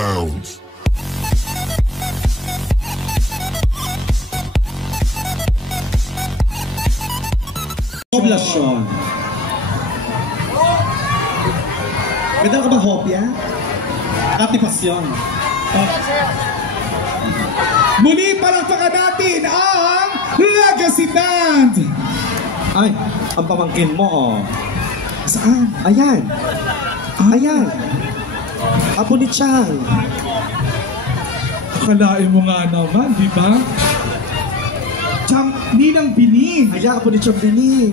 bounds. Poblasyon. Ganda ka ba, Hopia? Katipasyon. Muli palakpakan natin ang Legacy Band! Ay, ang pamangkin mo, oh. Saan? Ayan. Ayan. Apo ni Chang. Akalain mo nga naman, di ba? Chang, Ninang Bining. Ayan, apo ni Chang Bining.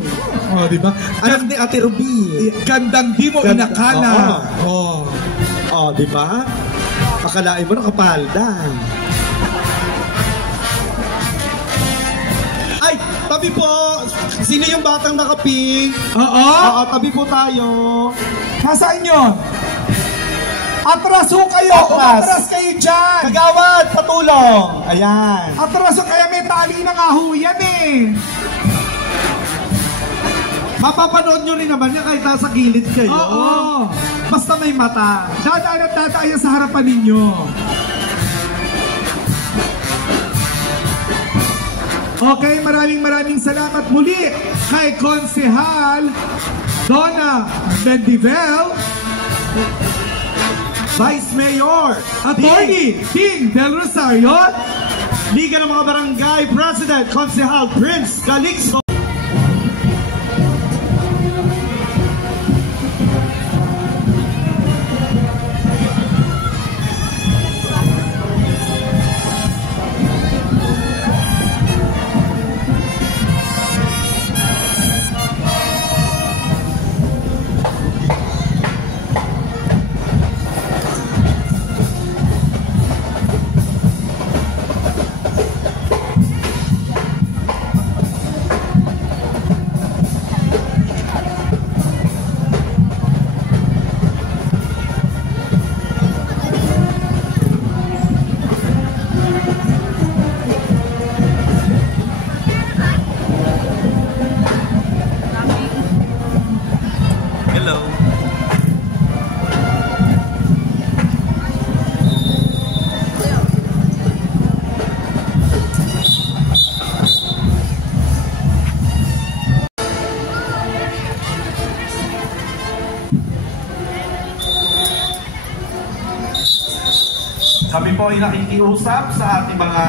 Oh, di ba? Anak ni Ate Ruby. Gandang di mo inakala. Oh. Oh, di ba? Akalain mo nakapalda. Ay, tabi po. Sino yung batang nakapink? Oo. Oo, tabi po tayo. Nasaan yun? Atras ho kayo! Atras kayo dyan! Kagawad, patulong! Ayan. Atras ho kaya may tali na nga ho yan eh! Mapapanood nyo rin naman yan kahit nasa gilid kayo. Oo! Basta may mata. Dadaan at dadaan sa harapan ninyo. Okay, maraming salamat muli kay Konsehal Donna Mendivel, Vice Mayor Attorney King Del Rosario, Liga ng mga Barangay President Konsehal Prince Calixto. Kami po ay nakikiusap sa ating mga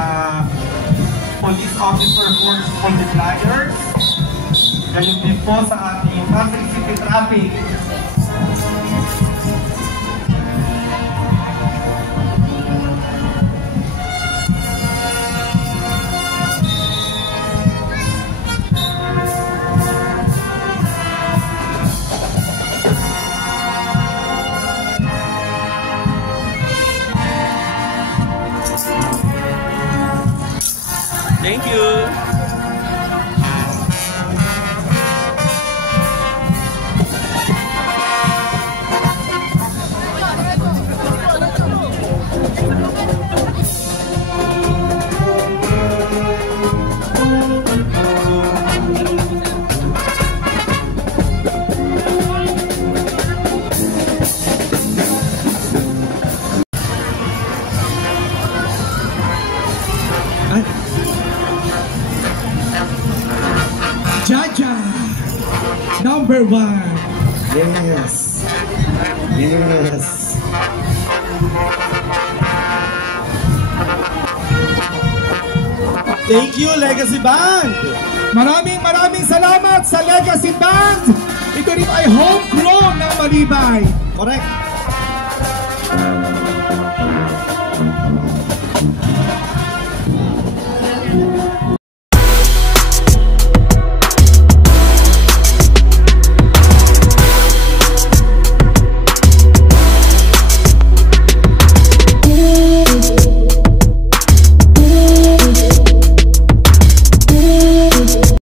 police officer force multipliers. Gayon din po sa ating Pasig City Traffic. Thank you. Jaja, number 1. Yes. Yes. Thank you, Legacy Band! Maraming salamat sa Legacy Band! Ito rin ay homegrown ng Malibay. Correct.